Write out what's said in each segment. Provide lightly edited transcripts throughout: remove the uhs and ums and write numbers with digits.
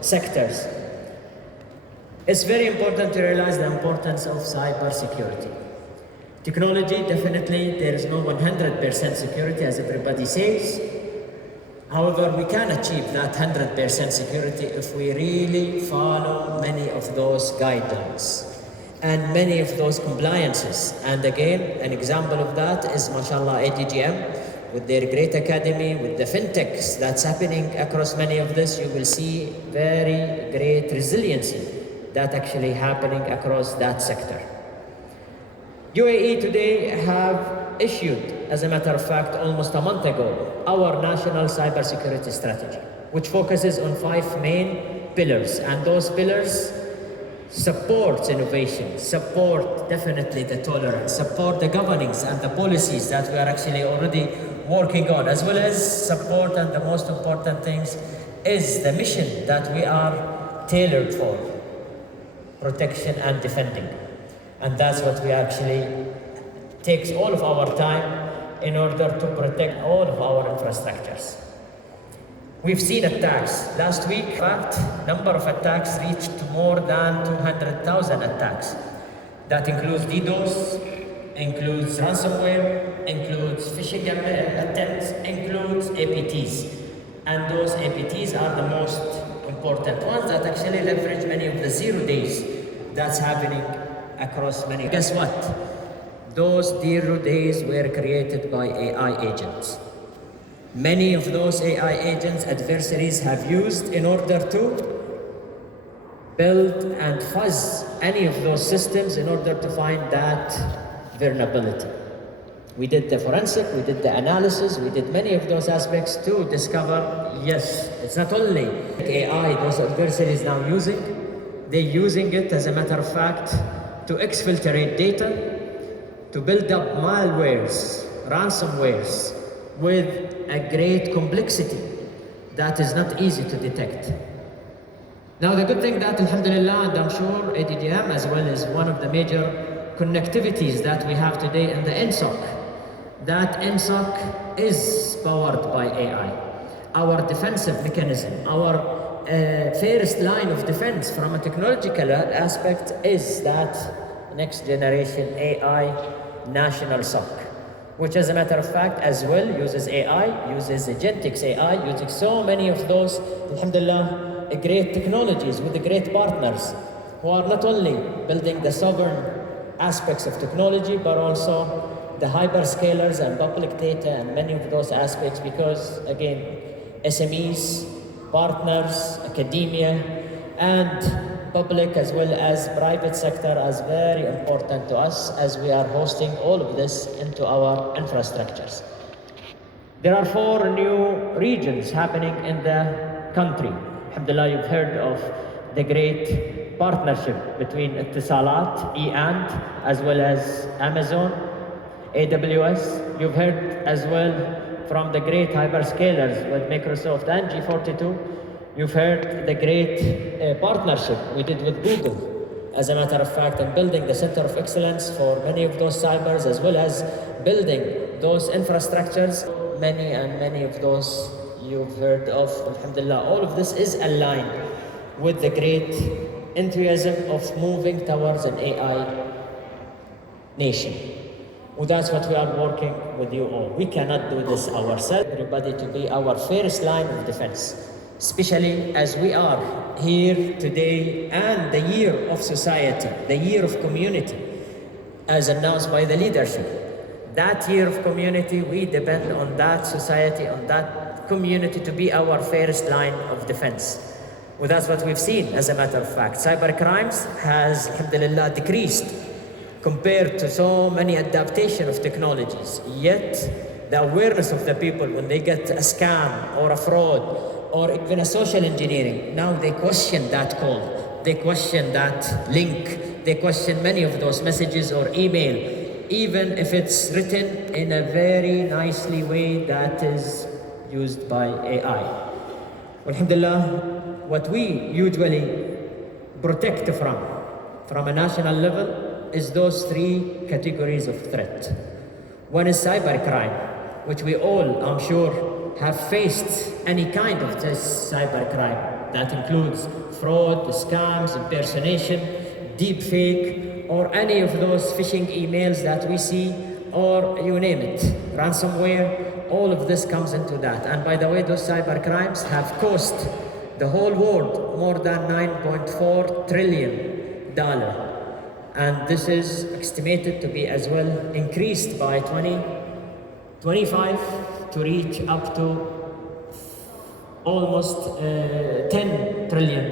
sectors. It's very important to realize the importance of cyber security. Technology, definitely, there is no 100% security, as everybody says. However, we can achieve that 100% security if we really follow many of those guidelines and many of those compliances. And again, an example of that is, mashallah, ADGM, with their great academy, with the fintechs that's happening across many of this, you will see very great resiliency that actually happening across that sector. UAE today have issued, as a matter of fact, almost a month ago, our national cybersecurity strategy, which focuses on 5 main pillars. And those pillars support innovation, support definitely the tolerance, support the governance and the policies that we are actually already working on, as well as support, and the most important things is the mission that we are tailored for, protection and defending. And that's what we actually takes all of our time in order to protect all of our infrastructures. We've seen attacks. Last week, in fact, number of attacks reached more than 200,000 attacks. That includes DDoS, includes ransomware, includes phishing attempts, includes APTs. And those APTs are the most important ones that actually leverage many of the 0 days that's happening across many. Guess what? Those 0 days were created by AI agents. Many of those AI agents adversaries have used in order to build and fuzz any of those systems in order to find that vulnerability. We did the forensic, we did the analysis, we did many of those aspects to discover, yes, it's not only AI those adversaries now using, they're using it, as a matter of fact, to exfiltrate data, to build up malwares, ransomwares, with a great complexity that is not easy to detect. Now, the good thing that, alhamdulillah, and I'm sure ADGM, as well as one of the major connectivities that we have today in the NSOC, that NSOC is powered by AI. Our defensive mechanism, our first line of defense from a technological aspect is that next generation AI national SOC, which, as a matter of fact, as well uses AI, uses agentics AI, using so many of those, alhamdulillah, great technologies with the great partners who are not only building the sovereign aspects of technology, but also the hyperscalers and public data and many of those aspects, because again, SMEs, partners, academia, and public as well as private sector is very important to us as we are hosting all of this into our infrastructures. There are 4 new regions happening in the country. Alhamdulillah, you've heard of the great partnership between Ittisalat, E-Ant, as well as Amazon, AWS. You've heard as well from the great hyperscalers with Microsoft and G42. You've heard the great partnership we did with Google, as a matter of fact, in building the Center of Excellence for many of those cybers, as well as building those infrastructures. Many of those you've heard of, alhamdulillah. All of this is aligned with the great enthusiasm of moving towards an AI nation. Well, that's what we are working with you all. We cannot do this ourselves. Everybody to be our first line of defense, especially as we are here today and the year of society, the year of community, as announced by the leadership. That year of community, we depend on that society, on that community to be our first line of defense. Well, that's what we've seen, as a matter of fact. Cyber crimes has, alhamdulillah, decreased compared to so many adaptation of technologies. Yet, the awareness of the people when they get a scam or a fraud or even a social engineering, now they question that call, they question that link, they question many of those messages or email, even if it's written in a very nicely way that is used by AI. Alhamdulillah, what we usually protect from a national level is those 3 categories of threat. One is cybercrime, which we all, I'm sure, have faced any kind of this cybercrime. That includes fraud, scams, impersonation, deepfake, or any of those phishing emails that we see, or you name it, ransomware, all of this comes into that. And by the way, those cyber crimes have cost the whole world more than $9.4 trillion. And this is estimated to be as well increased by 2025 to reach up to almost $10 trillion.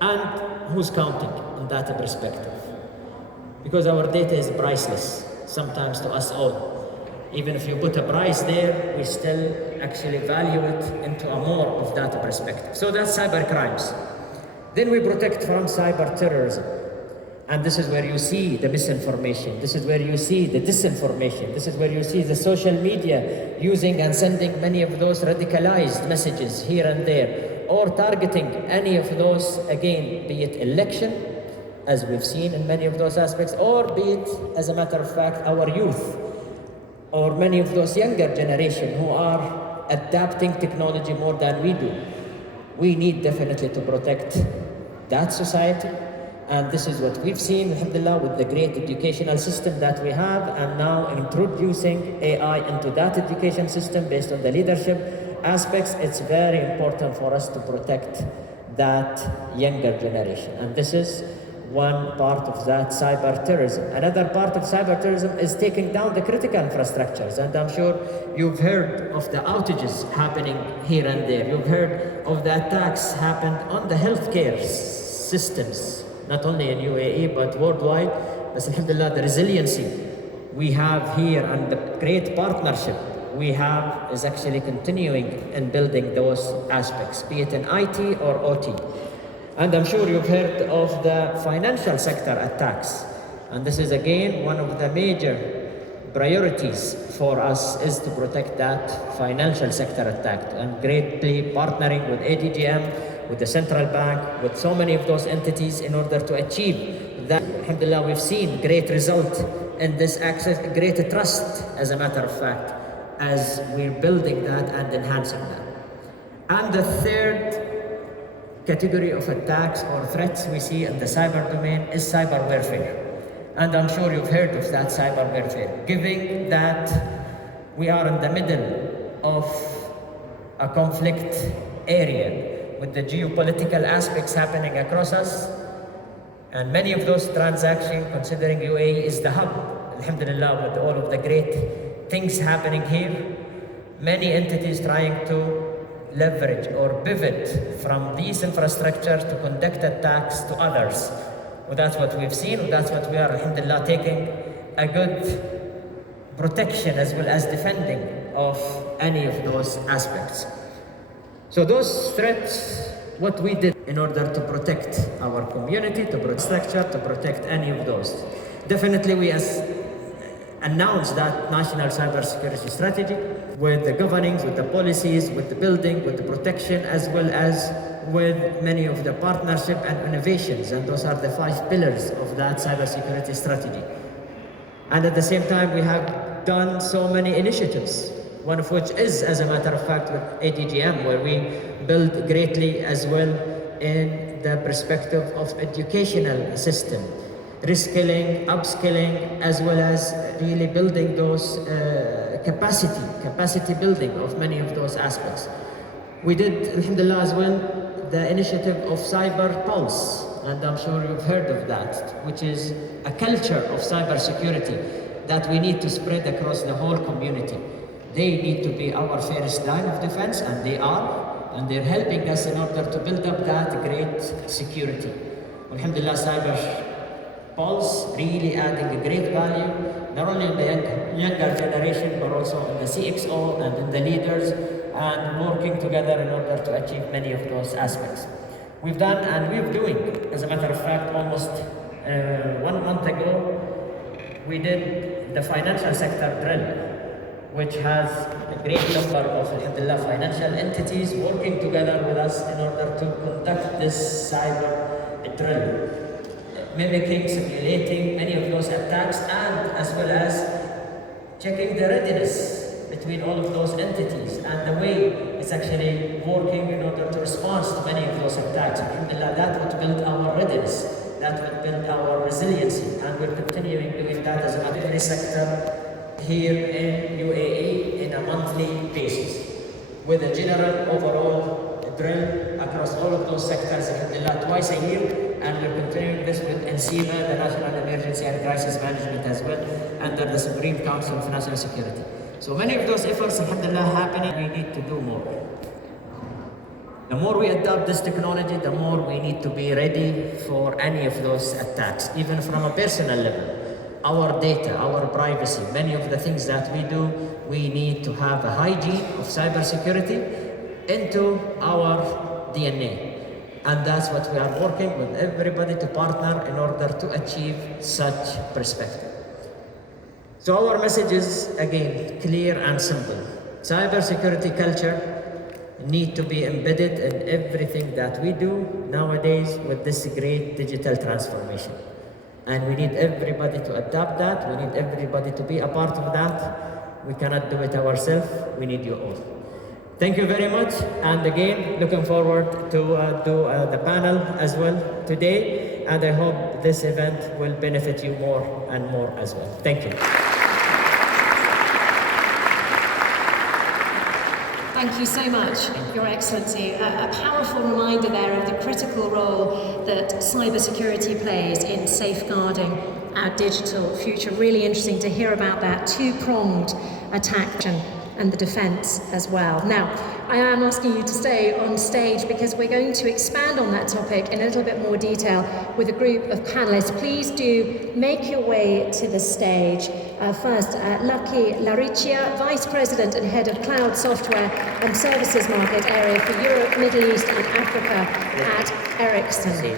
And who's counting in that perspective? Because our data is priceless, sometimes to us all. Even if you put a price there, we still actually value it into a more of that perspective. So that's cyber crimes. Then we protect from cyber terrorism. And this is where you see the misinformation. This is where you see the disinformation. This is where you see the social media using and sending many of those radicalized messages here and there, or targeting any of those, again, be it election, as we've seen in many of those aspects, or be it, as a matter of fact, our youth, or many of those younger generation who are adapting technology more than we do. We need definitely to protect that society. And this is what we've seen, alhamdulillah, with the great educational system that we have, and now introducing AI into that education system based on the leadership aspects. It's very important for us to protect that younger generation. And this is one part of that cyber terrorism. Another part of cyber terrorism is taking down the critical infrastructures. And I'm sure you've heard of the outages happening here and there. You've heard of the attacks happened on the healthcare systems, not only in UAE, but worldwide. But alhamdulillah, the resiliency we have here and the great partnership we have is actually continuing in building those aspects, be it in IT or OT. And I'm sure you've heard of the financial sector attacks. And this is again one of the major priorities for us, is to protect that financial sector attack, and greatly partnering with ADGM, with the central bank, with so many of those entities in order to achieve that. Alhamdulillah, we've seen great result in this access, great trust, as a matter of fact, as we're building that and enhancing that. And the third category of attacks or threats we see in the cyber domain is cyber warfare. And I'm sure you've heard of that cyber warfare. Given that we are in the middle of a conflict area with the geopolitical aspects happening across us, and many of those transactions, considering UAE is the hub, alhamdulillah, with all of the great things happening here, many entities trying to leverage or pivot from these infrastructures to conduct attacks to others. Well, that's what we've seen, and that's what we are, alhamdulillah, taking a good protection as well as defending of any of those aspects. So those threats, what we did in order to protect our community, to protect structure, to protect any of those. Definitely we announced that national cybersecurity strategy with the governance, with the policies, with the building, with the protection, as well as with many of the partnership and innovations. And those are the 5 pillars of that cybersecurity strategy. And at the same time, we have done so many initiatives, one of which is, as a matter of fact, with ADGM, where we build greatly as well in the perspective of educational system, reskilling, upskilling, as well as really building those capacity building of many of those aspects. We did, alhamdulillah, as well, the initiative of Cyber Pulse, and I'm sure you've heard of that, which is a culture of cybersecurity that we need to spread across the whole community. They need to be our first line of defense, and they are, and they're helping us in order to build up that great security. Alhamdulillah, Cyber Pulse really adding a great value, not only in the younger generation, but also in the CXO and in the leaders, and working together in order to achieve many of those aspects. We've done, and we're doing, as a matter of fact, almost 1 month ago, we did the financial sector drill, which has a great number of, alhamdulillah, financial entities working together with us in order to conduct this cyber drill, mimicking, simulating many of those attacks, and as well as checking the readiness between all of those entities, and the way it's actually working in order to respond to many of those attacks. Alhamdulillah, that would build our readiness, that would build our resiliency, and we're continuing doing that as a military sector here in UAE in a monthly basis, with a general overall drill across all of those sectors, alhamdulillah, twice a year, and we're continuing this with NCEMA, the National Emergency and Crisis Management as well, under the Supreme Council of National Security. So many of those efforts, alhamdulillah, happening. We need to do more. The more we adopt this technology, the more we need to be ready for any of those attacks, even from a personal level. Our data, our privacy, many of the things that we do, we need to have a hygiene of cybersecurity into our DNA. And that's what we are working with everybody to partner in order to achieve such perspective. So our message is, again, clear and simple. Cybersecurity culture need to be embedded in everything that we do nowadays with this great digital transformation. And we need everybody to adopt that. We need everybody to be a part of that. We cannot do it ourselves. We need you all. Thank you very much, and again, looking forward to do the panel as well today, and I hope this event will benefit you more and more as well. Thank you. Thank you so much, Your Excellency. A powerful reminder there of the critical role that cybersecurity plays in safeguarding our digital future. Really interesting to hear about that two-pronged attack and the defence as well. Now, I am asking you to stay on stage because we're going to expand on that topic in a little bit more detail with a group of panellists. Please do make your way to the stage. First, Lucky Laricchia, Vice President and Head of Cloud Software and Services Market Area for Europe, Middle East and Africa at Ericsson.